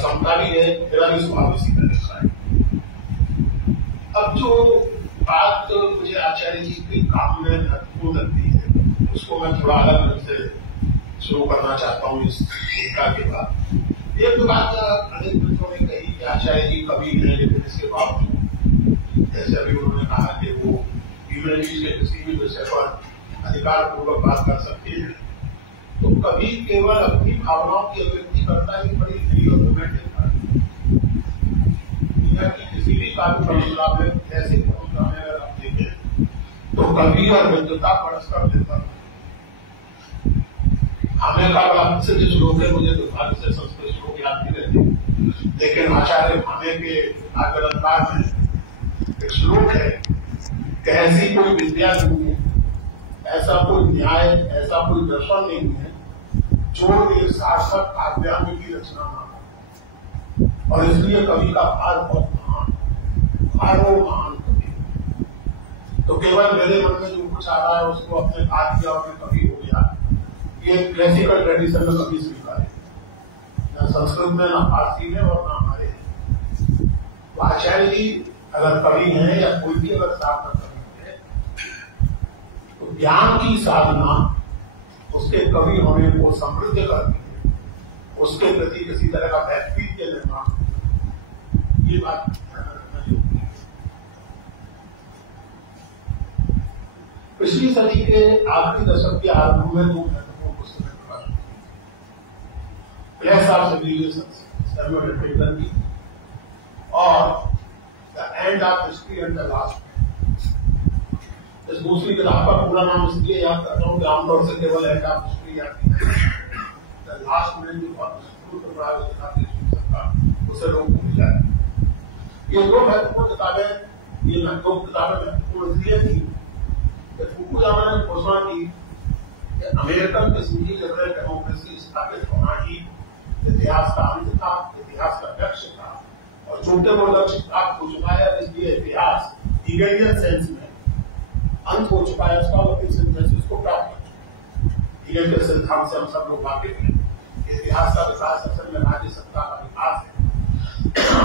समता भी है, मेरा भी स्वभाव इसी तरह का है। अब जो बात मुझे आचार्य जी के काम में महत्वपूर्ण लगती है, उसको मैं थोड़ा अलग ढंग से शुरू करना चाहता हूँ इस भूमिका के बाद। एक तो बात अनेक मित्रों ने कही कि आचार्य जी कवि हैं, लेकिन इसके बावजूद जैसे अभी उन्होंने कहा कि वो ह्यूमैनिटीज के किसी भी विषय पर अधिकार पूर्वक बात कर सकते हैं। तो कवि केवल अपनी भावनाओं की अभिव्यक्ति करता है, बड़ी नई और रोमांटिक दुनिया की किसी भी काव्य परंपरा में ऐसी परंपरा में अगर आप देखें तो कवि और विद्वता परस्पर निर्भर है। हमें का बड़ा प्रसिद्ध श्लोक है, मुझे दुर्भाग्य से संस्कृत श्लोक याद नहीं रहते, लेकिन आचार्य भावे के आगलंकार में एक श्लोक है कि ऐसी कोई विद्या नहीं है, ऐसा कोई न्याय, ऐसा कोई दर्शन नहीं है जो एक सार्थक काव्यान्य की रचना ना हो। और इसलिए कवि का भार बहुत महान, महान कवि। तो केवल मेरे मन में जो कुछ आ रहा है उसको अपने हाथ दिया और मैं कवि हो गया, ये क्लासिकल ट्रेडिशन में कभी स्वीकार है, न संस्कृत में, न फारसी में और न हमारे। तो आचार्य जी अगर कवि हैं या कोई भी अगर सार्थक कवि है, तो ज्ञान की साधना उसके कवि होने को समृद्ध करती है, उसके प्रति किसी तरह का व्यक्तित्व के निर्माण, ये बात ध्यान रखना जरूरी है। पिछली सदी के आखिरी दशक के आरंभ में दो महत्वपूर्ण पुस्तकें प्रकाशित हुई, place of civilisation Samuel Huntington की और the end of history and the last. इस दूसरी किताब का पूरा नाम इसलिए याद करता हूँ कि आमतौर से केवल एंड ऑफ हिस्ट्री याद नहीं है, द लास्ट में जो उसे लोग भूल जाए। ये दो महत्वपूर्ण किताबें, ये दो किताबें महत्वपूर्ण इसलिए थी कि फुकुयामा ने घोषणा की कि अमेरिकन किसी लिबरल डेमोक्रेसी स्थापित होना ही इतिहास का अंत था, इतिहास का लक्ष्य था, और चूंकि वो लक्ष्य प्राप्त हो चुका है इसलिए इतिहास हीगेलियन सेंस में अंत हो चुका है, उसका वो सिंथेसिस को प्राप्त कर चुका है। हीगेल के सिद्धांत से हम सब लोग वाकिफ हैं। इतिहास का विकास असल में राज्य सत्ता का विकास है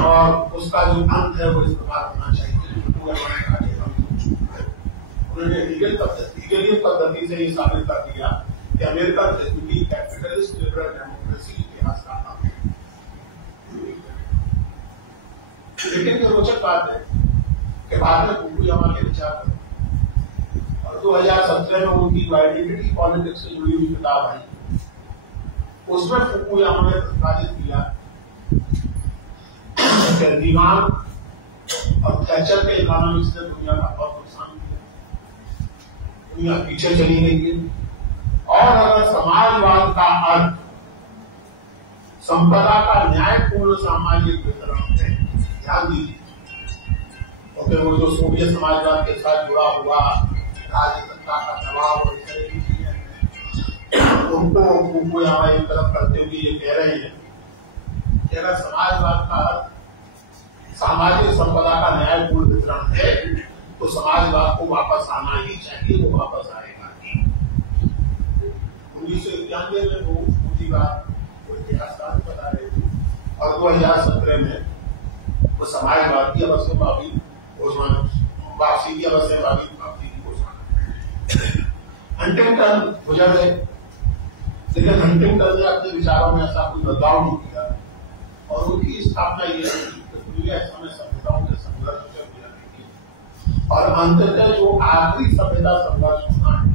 और उसका जो अंत है वो इस प्रकार होना चाहिए। उन्होंने हीगेलियन पद्धति से ये साबित कर दिया कि अमेरिकन कैपिटलिस्ट लिबरल डेमोक्रेसी इतिहास का अंत है। लेकिन ये रोचक बात है कि बाद में फुकुयामा के विचार और 2017 में उनकी आइडेंटिटी पॉलिटिक्स से जुड़ी हुई किताब आई, उसमें फुकुयामा ने प्रतिपादित किया कि दिमाग और थैचर के इकोनॉमिक्स ने दुनिया का बहुत नुकसान किया, दुनिया पीछे चली गई है। और अगर समाजवाद का अर्थ संपदा का न्यायपूर्ण सामाजिक वितरण है, ध्यान दीजिए, और फिर वो जो सोवियत समाजवाद के साथ जुड़ा हुआ राज्य सत्ता का दबाव और इस तरह की चीजें उनको फुकुयामा एक तरफ करते हुए ये कह रहे हैं कि अगर समाजवाद का सामाजिक संपदा का न्यायपूर्ण वितरण है तो समाजवाद को वापस आना ही चाहिए, वो वापस आएगा ही। 1991 में वो पूरी बात वो इतिहासकार बता रहे थे और 2017 में वो समाजवाद की अवश्यवादी घोषणा, वापसी की अवश्यवादी वापसी की घोषणा। हंटिंगटन गुजर गए, लेकिन हंटिंगटन ने अपने विचारों में ऐसा कोई बदलाव नहीं किया और उनकी स्थापना ये है कि दुनिया समय सभ्यताओं के संघर्ष से गुजरने की और अंततः जो आखिरी सभ्यता संघर्ष होना है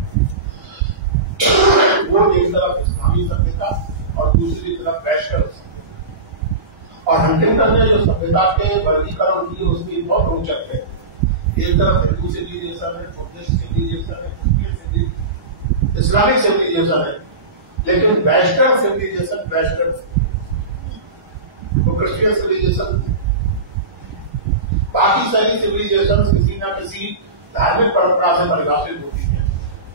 वो एक तरफ इस्लामी सभ्यता और दूसरी तरफ वैश्विक सभ्यता। और हंटिंगटन ने जो सभ्यता के वर्गीकरण किए उसकी बहुत रोचक है। एक तरफ हिंदू सिविलाइजेशन है, बुद्धिस्ट सिविलाइजेशन है, इस्लामिक सिविलाइजेशन है, लेकिन वेस्टर्न सिविलाइजेशन वेस्टर्न, तो क्रिश्चियन सिविलाइजेशन, बाकी सारी सिविलाइजेशन किसी न किसी धार्मिक परंपरा से परिभाषित होती है।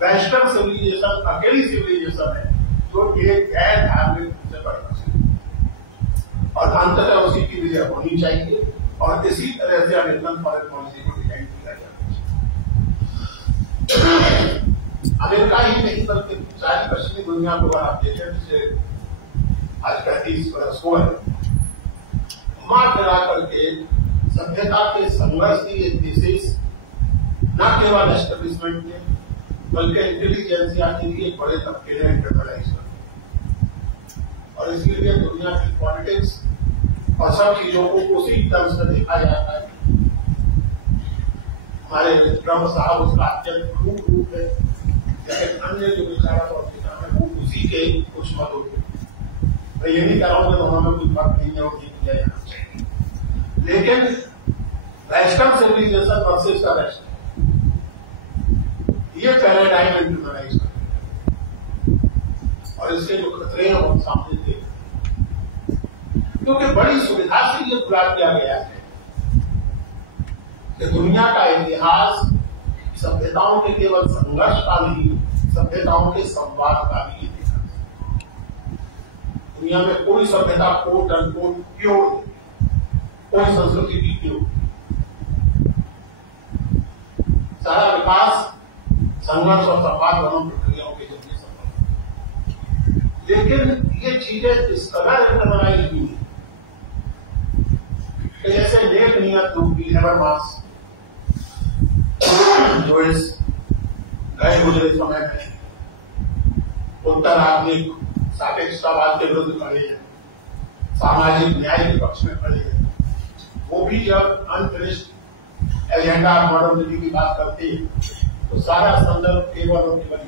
वेस्टर्न सिविलाइजेशन अकेली सिविलाइजेशन है जो एक गैर धार्मिक से परिभाषित है और अंततः उसी की विजय होनी चाहिए और इसी तरह से अमेरिकन फॉरेन पॉलिसी को डिजाइन किया जाना चाहिए। अमेरिका ही नहीं बल्कि सारी पश्चिमी दुनिया को अगर आप देखें, जैसे आज 35 वर्ष हुआ है, घुमा फिरा करके सभ्यता के संघर्ष की थीसिस न केवल एस्टेब्लिशमेंट के बल्कि इंटेलिजेंसिया के लिए एक बड़े तबके ने इंटरनलाइज कर, और इसलिए दुनिया की पॉलिटिक्स और सब चीजों को उसी तरह से देखा जाता है। हमारे ट्रम्प साहब उसका अत्यंत क्रूर रूप है, लेकिन अन्य जो विचारक और नेता है वो उसी के कुछ मत होते। मैं ये नहीं कह रहा हूं कि दोनों में कोई फर्क नहीं है और ये किया जाना चाहिए, लेकिन western civilisation versus the west, ये पैराडाइम इंटरनलाइज करते हैं और इसके जो खतरे हैं वो सामने देख, क्योंकि बड़ी सुविधा से ये पूरा किया गया है कि दुनिया का इतिहास सभ्यताओं के केवल संघर्ष का नहीं, सभ्यताओं के संवाद का भी इतिहास। दुनिया में कोई सभ्यता कोट अनकोट प्योर, कोई संस्कृति भी प्योर, सारा विकास संघर्ष और संवाद दोनों प्रक्रियाओं के जरिए संभव। लेकिन ये चीजें इस कदर इंटरनलाइज हुई कि जैसे नेक नियत रूपी हेबरमास जो इस गए गुजरे समय में उत्तर आधुनिक सापेक्षतावाद के विरुद्ध खड़े हैं, सामाजिक न्याय के पक्ष में खड़े हैं, वो भी जब अनफिनिश्ड एजेंडा मॉडर्निटी की बात करते हैं तो सारा संदर्भ केवल और केवल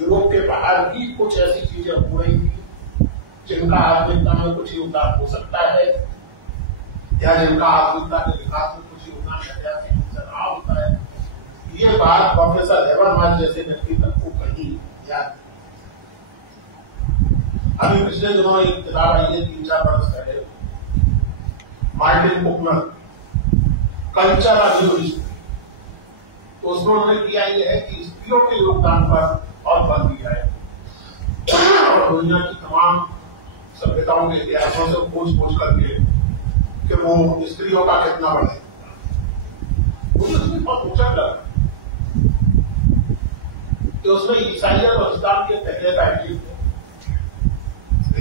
यूरोप के बाहर भी कुछ ऐसी चीजें हो रही थी जिनका आधुनिकता में कुछ योगदान हो सकता है, या जिनका आधुनिकता के विकास में कुछ योगदान नजर आ होता है। ये बात प्रोफेसर हेबरमास जैसे व्यक्ति तक को कहीं याद। अभी पिछले दिनों एक किताब आई है 3-4 बरस पहले, मार्टिन बुकनर, कल्चर ऑफ ह्यूमनिज्म। तो उसमें उन्होंने किया यह है कि स्त्रियों के योगदान पर और बल दिया है और दुनिया की तमाम सभ्यताओं के इतिहासों से खोज करके कि वो स्त्रियों का कितना बढ़े, मुझे उसमें बहुत रोचक लगा कि उसमें ईसाइयत और इस्लाम के पहले पैटर्न थे।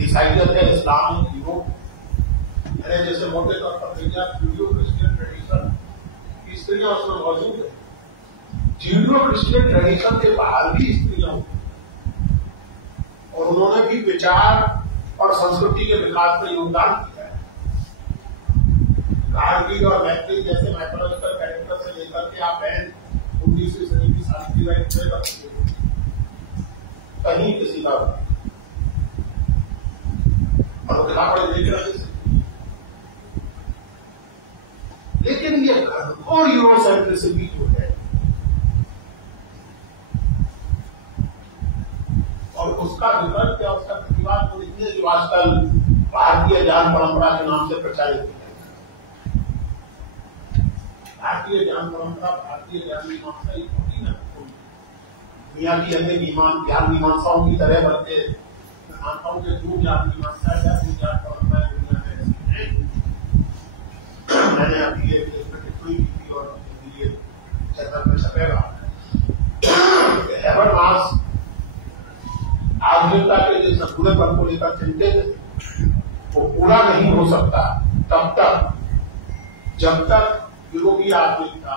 ईसाइयत है, इस्लाम है, यूरोप है, जैसे मोटे तौर पर जूडियो क्रिश्चियन ट्रेडिशन की स्त्रियां उसमें मौजूद है। जूडियो क्रिश्चियन ट्रेडिशन के बाहर भी स्त्रियां होती और उन्होंने भी विचार और संस्कृति के विकास में योगदान किया है। गांधी और मैत्री जैसे माइथोलॉजिकल कैरेक्टर से लेकर के आप बहन 19वीं सदी की सावित्रीबाई फुले तक कहीं किसी का और दिखा पड़े लेकर, लेकिन ये घनघोर यूरोसेंट्रिसिटी जो है और उसका विकल्प या उसका प्रतिवाद को लिखने जो आजकल भारतीय ज्ञान परंपरा के नाम से प्रचारित है। भारतीय ज्ञान परंपरा, भारतीय ज्ञान मीमांसा ही होती ना, दुनिया की अन्य ज्ञान मीमांसाओं की तरह, बल्कि मानता हूं कि जो ज्ञान मीमांसा या जो ज्ञान परंपरा दुनिया में ऐसी है। मैंने अभी ये टिप्पणी की थी और ये चैनल में छपेगा। हेबरमास आधुनिकता के जिस अधूरेपन को लेकर चिंतित है वो पूरा नहीं हो सकता तब तक जब तक यूरोपीय आधुनिकता,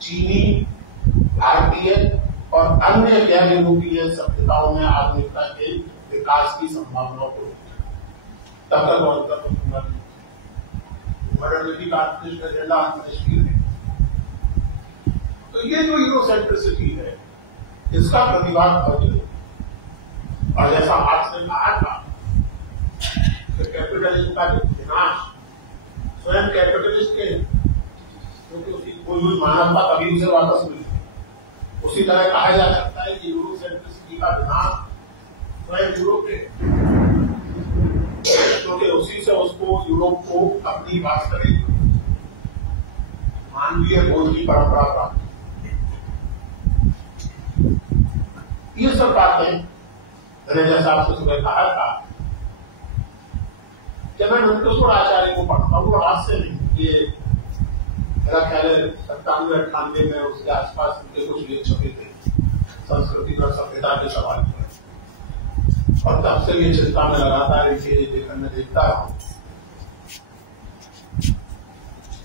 चीनी, भारतीय और अन्य गैर यूरोपीय सभ्यताओं में आधुनिकता के विकास की संभावनाओं को तब तक बहुत मॉडर्निटी का एजेंडा निष्क्रिय है। तो ये जो यूरोसेंट्रिसिटी है इसका प्रतिवाद बहुत, और जैसा मार्क्स ने कहा था कि कैपिटलिज्म का जो विनाश स्वयं कैपिटलिस्ट के, क्योंकि उसकी कोई हुई मानवता कभी उसे वापस मिली, उसी तरह कहा जा सकता है कि यूरोसेंट्रिसिटी का विनाश स्वयं यूरोप के, क्योंकि उसी से उसको यूरोप को अपनी वास्तविक मानवीय बोध की परंपरा प्राप्त। ये सब बातें मैंने जैसा आपसे सुबह कहा था, जब मैं नंदकिशोर आचार्य को पढ़ता हूँ, आज से नहीं, ये मेरा ख्याल है 97-98 में उसके आसपास उनके कुछ लेख छपे थे संस्कृति और सभ्यता के सवाल पर, और तब से ये चिंता में लगातार मैं देखता हूं।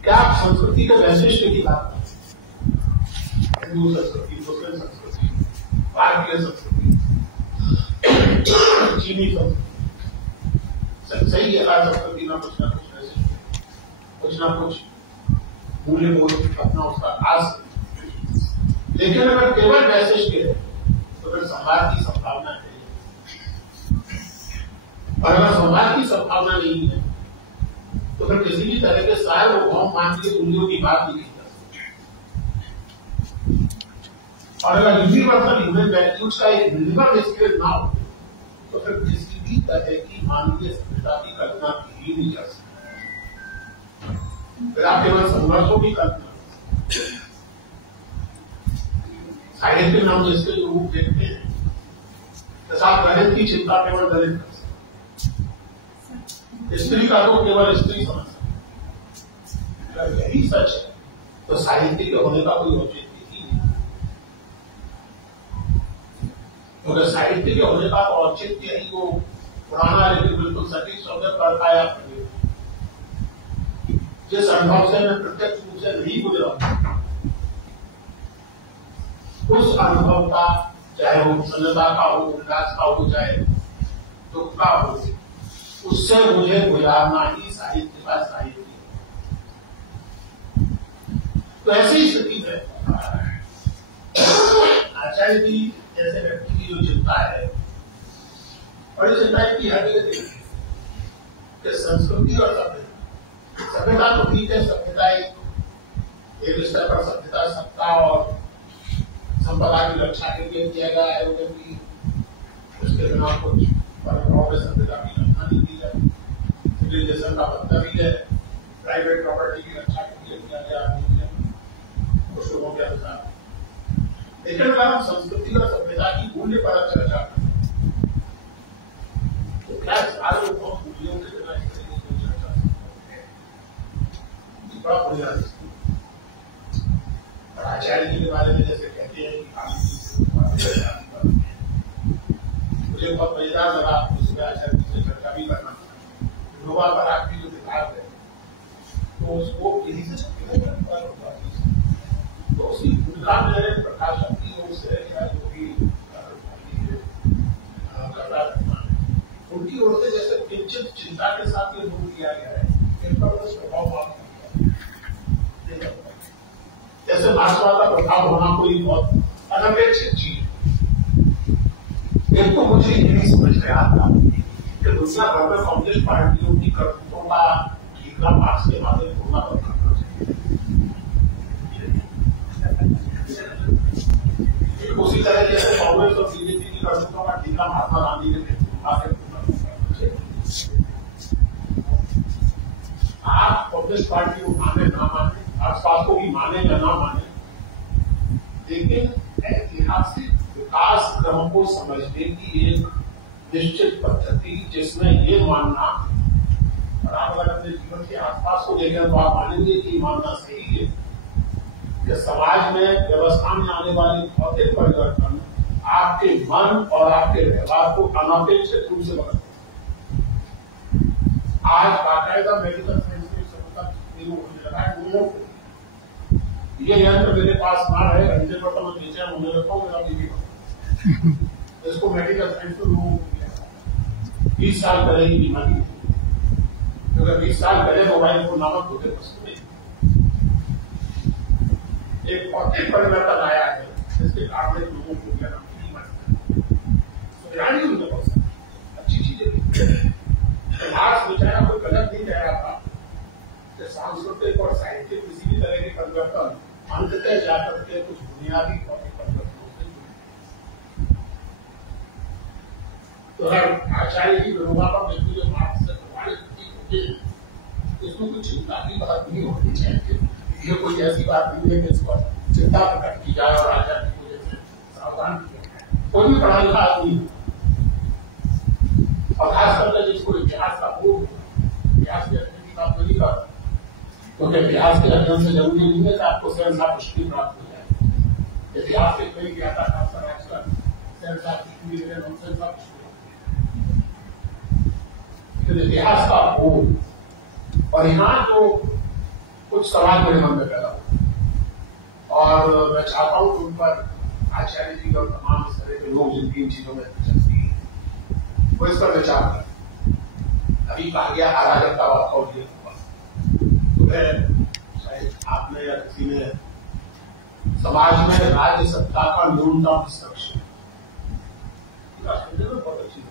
क्या आप संस्कृति के वैशिष्ट्य की बात करते हैं? हिंदू संस्कृति, मुस्लिम संस्कृति, भारतीय संस्कृति, चीनी संस्कृति, सही है। हर संस्कृति में कुछ ना कुछ वैशिष्ट्य, कुछ ना कुछ मूल्य बोध अपना उसका खास। लेकिन अगर केवल वैशिष्ट्य है तो फिर संवाद की संभावना है, और अगर संवाद की संभावना नहीं है तो फिर किसी भी तरह के सार्वभौम मान के मूल्यों की बात नहीं कर सकते। और अगर यूनिवर्सल ह्यूमन वैल्यूज का एक मिनिमम स्केल ना हो तो फिर किसी भी तरह की मानवीय सभ्यता की कल्पना की नहीं जा सकती। फिर आप केवल संघर्षों की कल्पना, साहित्य नाम जिसके जो रूप देखते हैं, साथ दलित की चिंता केवल दलित कर सकते, स्त्री का तो केवल स्त्री समझ सकते। अगर यही सच है तो साहित्य के होने का कोई औचित्य ही नहीं। क्योंकि साहित्य के होने का तो औचित्य ही वो पुराना लेकिन बिल्कुल सटीक शब्द कर पाया। जिस अनुभव से मैं प्रत्यक्ष रूप से नहीं गुजरा, उस अनुभव का, चाहे वो प्रसन्नता का हो, उल्लास का हो, चाहे दुख का हो, उससे मुझे गुजारना ही साहित्य का साहित्य। तो ऐसी स्थिति में आचार्य जी जैसे व्यक्ति की जो चिंता है, बड़ी चिंता है कि संस्कृति और सभ्यता तो ठीक है, सभ्यता एक स्तर पर सभ्यता सत्ता और संपदा की रक्षा के लिए किया गया है, क्योंकि उसके बिना कुछ परंपराओं में सभ्यता की रक्षा नहीं की जाए। सिविलाइजेशन का मतलब ही है प्राइवेट प्रॉपर्टी की रक्षा के लिए किया गया कुछ लोगों के अनुसार। लेकिन अगर हम संस्कृति और सभ्यता की मूल्य पर चर्चा करें तो क्या सारे लोगों मूल्यों के बिना इस तरीके की चर्चा बड़ा बुनियादी। और आचार्य जी के बारे में जैसे कहते हैं कि मुझे बहुत मजेदार लगा उसमें आचार्य जी से चर्चा भी करना। नोबा बराक की जो किताब है तो उसको यही से तो उसकी भूमिका में प्रकाश शक्ति और उससे जो भी करता उनकी ओर से जैसे किंचित चिंता के साथ ये दूर किया गया है, इन पर उस प्रभाव जैसे मार्क्सवाद का प्रभाव होना कोई बहुत अनपेक्षित चीज है। एक तो मुझे ये नहीं समझ में आता कि दुनिया भर में कम्युनिस्ट पार्टियों की करतूतों का ठीकरा मार्क्स के माध्यम से होना करना चाहिए। उसी तरह जैसे कांग्रेस और बीजेपी की करतूतों का ठीकरा महात्मा गांधी ने आप कम्युनिस्ट पार्टी को माने ना माने, आसपास को भी माने या ना माने, लेकिन ऐतिहासिक विकास क्रम को समझने की एक निश्चित पद्धति जिसमें ये मानना, और आप अगर अपने जीवन के आसपास को देखें तो आप मानेंगे कि मानना सही है कि समाज में व्यवस्था में आने वाले भौतिक परिवर्तन आपके मन और आपके व्यवहार को अनपेक्षित रूप से बदलते। आज बाकायदा मेडिकल साइंस में होने लगा है। ये यंत्र मेरे पास ना रहे, घंटे पर तो मैं बेचैन होने लगता हूँ, मेरा बीवी इसको मेडिकल साइंस को लोगों 20 साल पहले ही बीमारी, क्योंकि 20 साल पहले मोबाइल फोन नामक होते वस्तु नहीं, एक भौतिक परिवर्तन आया है जिसके कारण लोगों को क्या नाम अच्छी चीजें। इतिहास बेचारा कोई गलत नहीं कह रहा था कि सांस्कृतिक और साहित्यिक किसी भी तरह के परिवर्तन अंततः जाकर के कुछ बुनियादी भौतिक परिवर्तन होते हैं। तो अगर आचार्य की विरोधा पर व्यक्ति जो मार्क्स से प्रभावित होती है इसमें कुछ चिंता की बात नहीं होनी चाहिए। ये कोई ऐसी बात नहीं है कि इस पर चिंता प्रकट की जाए और आचार्य की वजह से सावधान किया जाए। कोई भी पढ़ा लिखा आदमी और खास करके जिसको इतिहास का बोध, इतिहास के अध्ययन की बात नहीं कर, क्योंकि इतिहास के अध्ययन से जरूरी नहीं है कि आपको सहनसा पुष्टि प्राप्त हो जाए। इतिहास के कई ज्ञाता खासकर आजकल सहनसा पुष्टि फिर इतिहास का बोध। और यहाँ जो कुछ सवाल मेरे मन में पैदा हुआ और मैं चाहता हूं कि उन पर आचार्य जी और तमाम इस तरह के लोग जिनकी इन चीजों में दिलचस्पी है वो इस पर विचार करें। अभी कहा गया अराजकता और हुआ तो शायद आपने या किसी ने समाज में राज्य सत्ता का न्यूनतम हस्तक्षेप बहुत अच्छी है,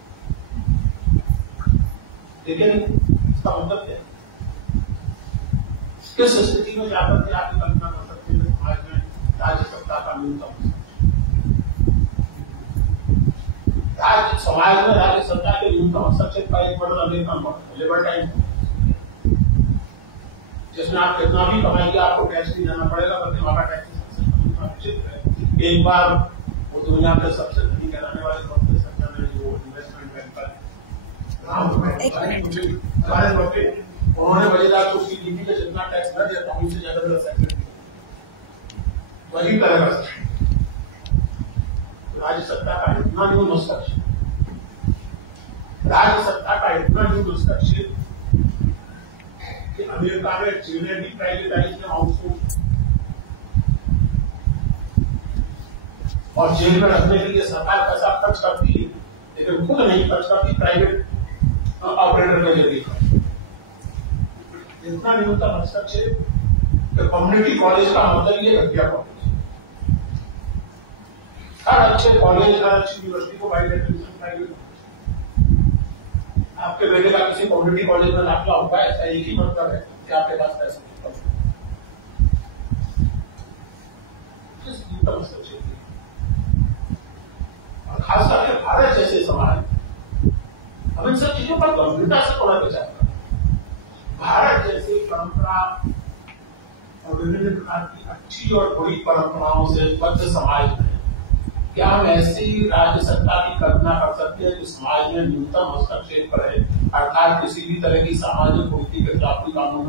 लेकिन इसका मतलब क्या है? किस स्थिति में जाकर के आप कल्पना कर सकते हैं समाज में राज्य सत्ता का न्यूनतम राज्य समाज में राज्य सत्ता के न्यूनतम हस्तक्षेप का एक बड़ा अमेरिकन लेबर टाइम जिसमें आप कितना भी कमाइए आपको टैक्स नहीं देना पड़ेगा, बल्कि हमारा टैक्स एक बार वो दुनिया के सबसे धनी कहलाने वाले जो इन्वेस्टमेंट बैंक पर उन्होंने वजहदार को जीडीपी का जितना टैक्स भर दिया था उससे ज्यादा वही करेगा। राज्य सत्ता का इतना न्यून हस्तक्षेप, राज्य सत्ता का इतना न्यून हस्तक्षेप कि अमेरिका में जेलें भी प्राइवेटाइज में आउटसोर्स और जेल में रखने के लिए सरकार पैसा खर्च करती है, लेकिन खुद नहीं खर्च करती, प्राइवेट ऑपरेटर के जरिए। इतना न्यूनतम हस्तक्षेप कि कम्युनिटी कॉलेज का मतलब ये घटिया कॉलेज। हर अच्छे कॉलेज, हर अच्छी यूनिवर्सिटी को प्राइवेट प्राइवेट आपके बेटे का किसी कम्युनिटी कॉलेज में दाखिला होगा, ऐसा एक ही मतलब है कि आपके पास पैसा और खास करके भारत जैसे समाज हम इन सब चीजों पर गंभीरता से थोड़ा विचार करें। भारत जैसे परंपरा और विभिन्न प्रकार की अच्छी और बुरी परंपराओं से बद्ध समाज में क्या हम ऐसी राज्य सत्ता की कल्पना कर सकते हैं कि समाज में न्यूनतम हस्तक्षेप करे, अर्थात किसी भी तरह की सामाजिक कुरीति के खिलाफ कानून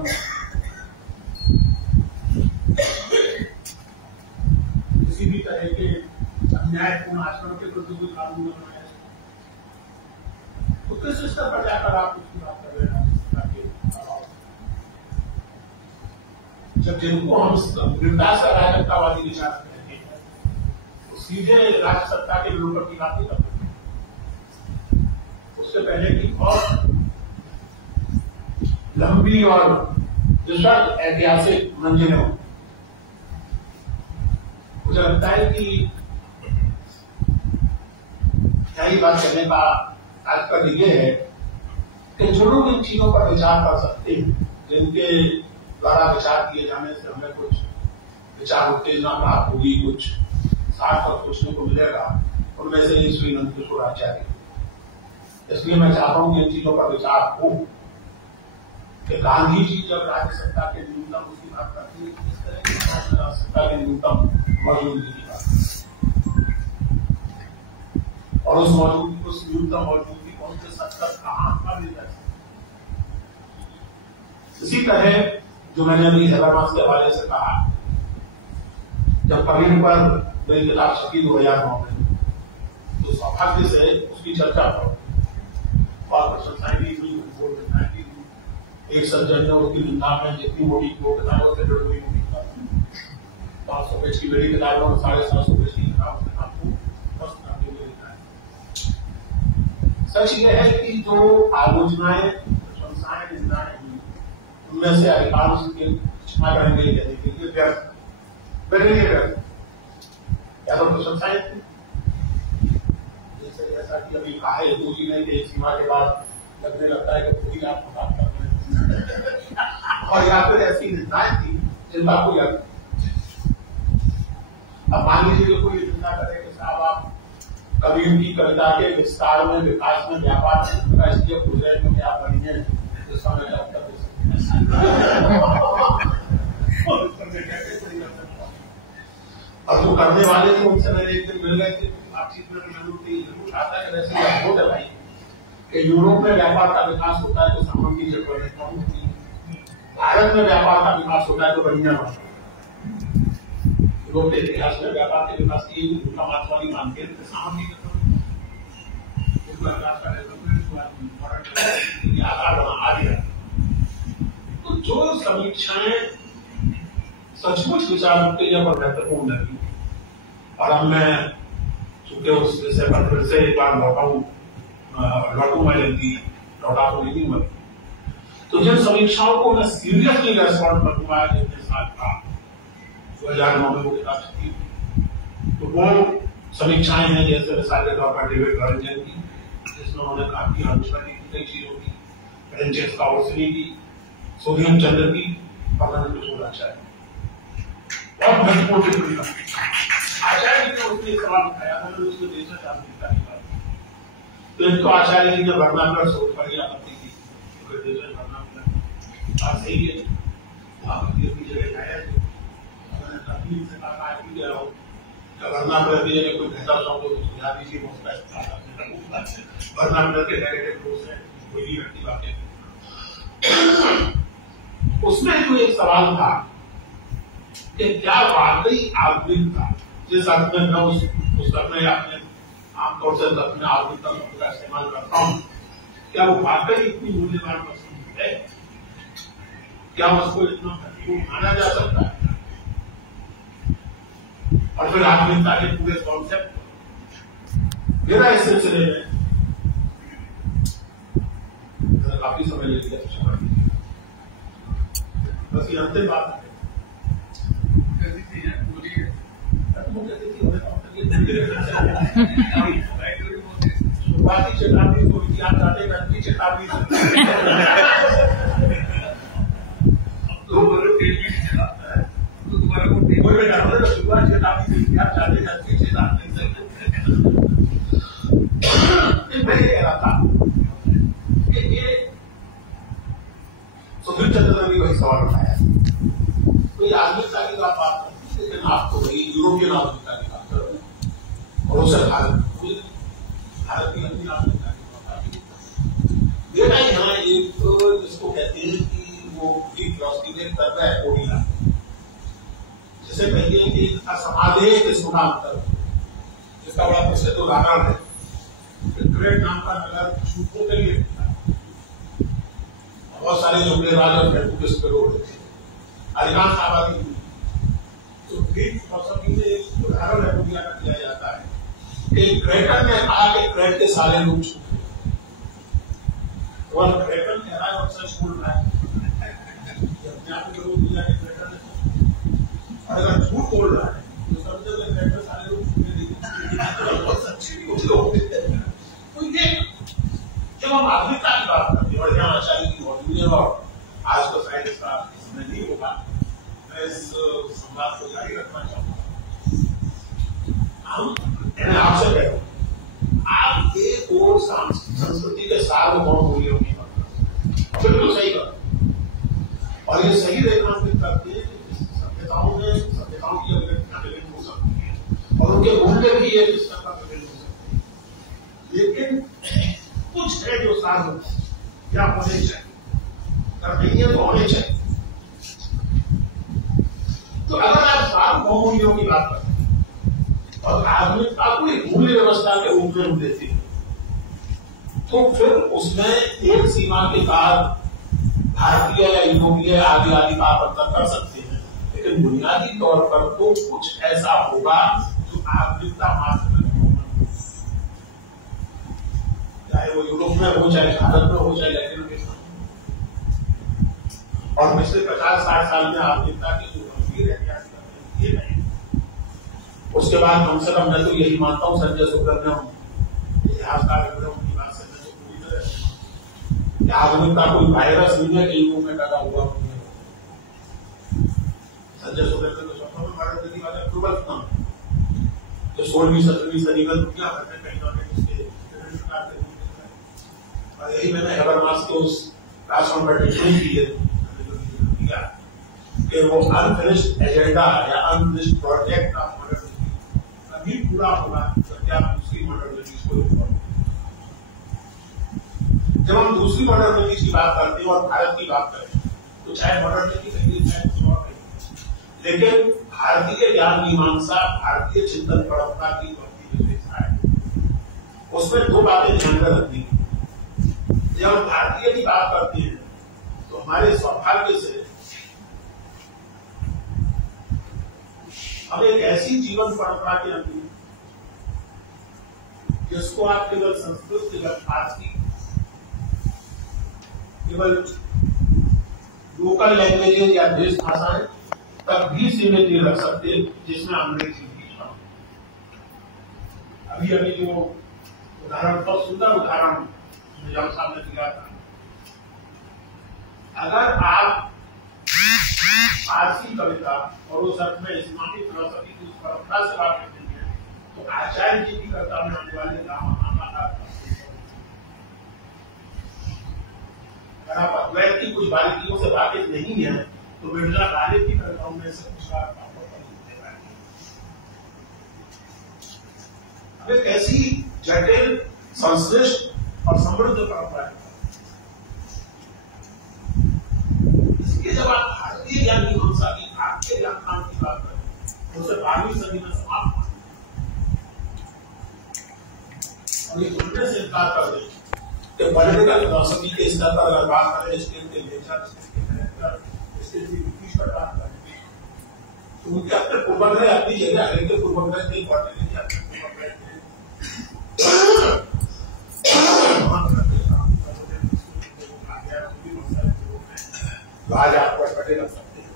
किसी भी तरह के अन्यायपूर्ण आचरण के विरुद्ध कोई कानून बनाया जाए, तो किस स्तर पर जाकर आप उसकी बात कर रहे हैं? जब जिनको हम गंभीरता से अराजकतावादी विचार कहते हैं तो सीधे राज्य सत्ता के विरोध की बात नहीं करते, उससे पहले की बहुत लंबी और विशाल ऐतिहासिक मंजिलें हो। मुझे लगता है कि यही बात करने का तात्पर्य ये है कि जो लोग इन चीजों पर विचार कर सकते हैं, जिनके द्वारा विचार किए जाने से हमें कुछ विचार उत्तेजना प्राप्त होगी, कुछ सार्थक सोचने को मिलेगा, उनमें से श्री नंदकिशोर आचार्य। इसलिए मैं चाहता हूं कि इन चीजों पर विचार हो कि गांधी जी जब राज्य सत्ता के न्यूनतम उसकी बात करती है, किस तरह की राज्य सत्ता के न्यूनतम मौजूदगी की बात, और उस मौजूदगी, उस न्यूनतम मौजूदगी को उनके सत्ता कहां पर मिल जाए। इसी तरह जो मैंने अभी हैदराबाद के हवाले से कहा, जब करीब पर मेरी किताब छपी 2009 में, तो सौभाग्य से उसकी चर्चा पर और प्रशंसाएं भी हुई, बोलना भी हुई। एक सज्जन ने उसकी निंदा में जितनी मोटी दो किताबों से जुड़ी हुई 500 पेज की मेरी किताबों में 750 पेज की किताब से आपको बस लिखा है। सच यह है कि जो आलोचनाएं, प्रशंसाएं, निंदाएं हुई, उनमें से अधिकांश के क्षमा करेंगे कहने के लिए व्यर्थ, मेरे लिए व्यर्थ, या तो प्रशंसाएं थी, जैसे ऐसा कि अभी कहा है यदू जी ने कि एक सीमा के बाद लगने लगता है कि पूरी आप बात कर रहे हैं, और या फिर ऐसी निंदाएं थी जिनका कोई अर्थ। अब मान लीजिए कोई निंदा करे कि साहब आप कबीर की कविता के विस्तार में, विकास में, व्यापार में इसलिए प्रोजेक्ट में क्या बनी है, जिसका मैं उत्तर दे सकता और जो करने वाले थे उनसे मैंने एक दिन मिल गए थे, बातचीत में जरूर आता है वैसे बहुत है भाई कि यूरोप में व्यापार का विकास होता है तो सामान की जरूरत कम होती है, भारत में व्यापार का विकास होता है तो बढ़िया होता है। यूरोप के इतिहास में व्यापार के विकास की भूमिका मात्वादी मानते हैं, सामान की जरूरत समीक्षाएं सचमुच विचार उत्तेजक और महत्वपूर्ण लगी। और अब मैं चूंकि उस विषय पर फिर से एक बार लौटूंगा जल्दी, लौटा तो नहीं मैं। तो जिन समीक्षाओं को मैं सीरियसली रेस्पॉन्ड करूंगा जिनके साथ था 2009 में वो किताब छपी, तो वो समीक्षाएं हैं जैसे मिसाल के तौर पर डेविड रंजन की, जिसमें उन्होंने काफी आलोचना की कई चीजों की, फ्रेंचेस्का ओर्सिनी की, सोडियम चंद्र की, और मैंने कुछ बोला आचार्य बहुत महत्वपूर्ण टिप्पणी की। आचार्य जी ने उसने सवाल उठाया, मैंने उसमें देशा जागरूकता की बात। तो एक तो आचार्य जी ने वर्णाकर सोच पर ही आपत्ति की, सही है आप अपनी जगह आया मैंने तकलीफ से कहा भी गया हूँ वर्णाकर की जगह कोई बेहतर शब्द हो सुझा दीजिए, वर्णाकर के नेगेटिव रूप से कोई भी व्यक्ति बातें। उसमें जो एक सवाल था कि क्या वाकई आधुनिकता, जिस अर्थ में मैं उस पुस्तक में अपने आमतौर से अपने आधुनिकता शब्द का इस्तेमाल करता हूँ, क्या वो वाकई इतनी मूल्यवान वस्तु है? क्या उसको इतना महत्वपूर्ण माना जा सकता है? और फिर आधुनिकता के पूरे कॉन्सेप्ट मेरा इस सिलसिले में काफी समय ले लिया, बस ये अंतिम बात है। शुरुआती चेतावनी को विज्ञान जाने की चेतावनी शुरुआत चेतावनी विज्ञान जाने की चेतावनी मैं ये कह रहा था कि ये सुधीर चंद्र ने भी वही सवाल उठाया, कोई आधुनिकता की बात करते, लेकिन आप तो वही यूरोपियन आधुनिकता की बात करो और उसे भारत की अपनी आधुनिकता की बात। मेरा यहाँ एक जिसको कहते हैं कि वो ग्रीक फिलॉसफी में तर्क है ओडिया, जिसे कहिए कि असमादेश सुनांतर, जिसका बड़ा प्रसिद्ध उदाहरण है ग्रेट नाम का नगर छूटों के लिए बहुत सारे जुमले राजा पे रोड थे, अधिकांश आबादी। तो ग्रीक फिलॉसफी में एक उदाहरण है दुनिया का दिया जाता है कि क्रेटन ने कहा कि क्रेट के सारे लोग छूटे, और क्रेटन कह रहा है और सच बोल रहा है अपने आप को दुनिया के क्रेटन है, और अगर झूठ बोल रहा है तो समझो कि क्रेट में सारे लोग छूटे नहीं, बहुत सच्ची भी कुछ लोग। तो ये जब हम आधुनिकता की बात करते हैं और यहाँ आचार्य की मौजूदगी है और आज का साइंस का इसमें नहीं होगा, मैं इस संवाद को जारी रखना चाहूंगा। मैंने आपसे कह रहा हूँ, आप एक और संस्कृति के सार्वभौम मूल्यों की बात करते हैं, बिल्कुल सही बात, और ये सही रेखांकित करते हैं कि सभ्यताओं की अभिव्यक्तियां विभिन्न हो सकती है और उनके मूल्य भी एक स्तर पर विभिन्न हो सकते हैं, लेकिन कुछ है जो सार्वभौम या होने चाहिए, अगर नहीं है तो होने चाहिए। तो अगर आप सार्वभौम मूल्यों की बात करते हैं और आधुनिकता को एक मूल्य व्यवस्था के रूप में देते हैं, तो फिर उसमें एक सीमा के बाद भारतीय या यूरोपीय आदि आदि का आप अंतर कर सकते हैं, लेकिन बुनियादी तौर पर तो कुछ ऐसा होगा जो आधुनिकता मात्र में होगा, चाहे वो यूरोप में हो, चाहे भारत में हो, चाहे लैटिन अमेरिका में। और पिछले 50-60 साल में आधुनिकता की जो गंभीर ऐतिहासिक ये नहीं, उसके बाद कम से कम मैं तो यही मानता हूँ, संजय सुब्रमण्यम इतिहासकार की बात से मैं तो पूरी तरह आधुनिकता कोई वायरस नहीं है कि युगों में पैदा हुआ। संजय सुब्रमण्यम तो शब्दों में भारत की बात अक्टूबर था, जो 16वीं-17वीं सदी में दुनिया भर में कहीं ना कहीं उसके विभिन्न प्रकार के, और यही मैंने हेबरमास के उस क्लासरूम पर टिप्पणी की है कि वो अनफिनिश्ड एजेंडा या अनफिनिश्ड प्रोजेक्ट ऑफ मॉडर्निटी अभी पूरा होगा जब आप दूसरी मॉडर्निटी को देखोगे। जब हम दूसरी मॉडर्निटी की बात करते हैं और भारत की बात करें तो चाहे मॉडर्निटी कहिए चाहे कुछ और कहिए, लेकिन भारतीय ज्ञान मीमांसा, भारतीय चिंतन परंपरा की बढ़ती विशेषता है। उसमें दो बातें ध्यान में रखनी है। जब हम भारतीय की बात करते हैं तो हमारे सौभाग्य से अब एक ऐसी जीवन परंपरा के अनुरूप जिसको आप केवल संस्कृत, केवल फारसी, केवल लोकल लैंग्वेजेज या देश भाषाएं तक भी सीमित नहीं रख सकते, जिसमें अंग्रेजी भी शामिल। अभी अभी जो उदाहरण, बहुत सुंदर उदाहरण निजाम साहब ने दिया था, अगर आप फारसी कविता और उस अर्थ में इस्लामी फिलोसफी की उस परंपरा से बात करते हैं तो आचार्य जी की कविता में आने वाले नाम अगर आप अद्वैत की कुछ बारीकियों से वाकिफ नहीं है तो मिर्जा गालिब की कविताओं में से कुछ अब एक ऐसी जटिल, संश्लिष्ट और समृद्ध परंपरा है। इसलिए जब आप भारतीय ज्ञान की मीमांसा की, भारतीय व्याख्यान की बात करें तो उसे 12वीं सदी में समाप्त और ये सुनने से इनकार कर दें कि पॉलिटिकल फिलॉसफी के स्तर पर अगर बात करें, स्टेट के नेचर, स्टेट की विशेष पर बात करें तो उनके अपने पूर्वाग्रह, अपनी जगह हर के पूर्वाग्रह नहीं पड़ते नहीं, अपने पूर्वाग्रह जो आज आपको अटपटे लग सकते हैं,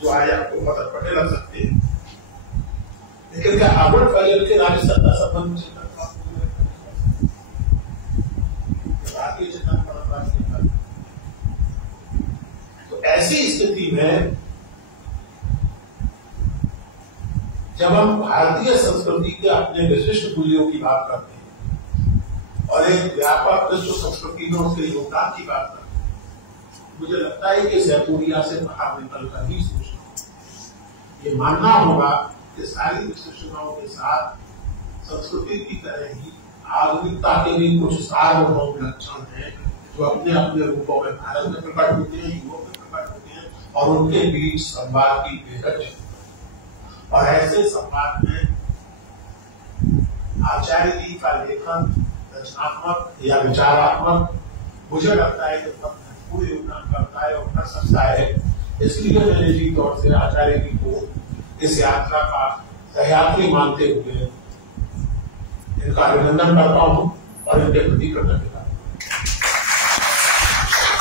जो आज आपको बहुत अटपटे लग सकते हैं, लेकिन क्या हार्वर्ड फैजल के राज्य सत्ता संबंध में भारतीय चेतन परंपरा से, तो ऐसी स्थिति में जब हम भारतीय संस्कृति के अपने विशिष्ट मूल्यों की बात करते हैं और एक व्यापक विश्व संस्कृति में उसके योगदान की बात करते हैं, मुझे लगता है कि जयपुरिया से बाहर निकलकर ही सोचना, ये मानना होगा कि सारी विशिष्टताओं के साथ संस्कृति की तरह ही आधुनिकता के भी कुछ सार्वभौम लक्षण हैं जो अपने अपने रूपों में भारत में प्रकट होते हैं, यूरोप में प्रकट होते हैं और उनके बीच संवाद की बेहद और ऐसे संवाद में आचार्य जी का लेखन रचनात्मक या विचारात्मक मुझे लगता है कि बहुत महत्वपूर्ण योगदान करता है और कर सकता है। इसलिए मैं निजी तौर से आचार्य जी को इस यात्रा का सहयात्री मानते हुए इनका अभिनंदन करता हूँ और इनके प्रति कृतज्ञता।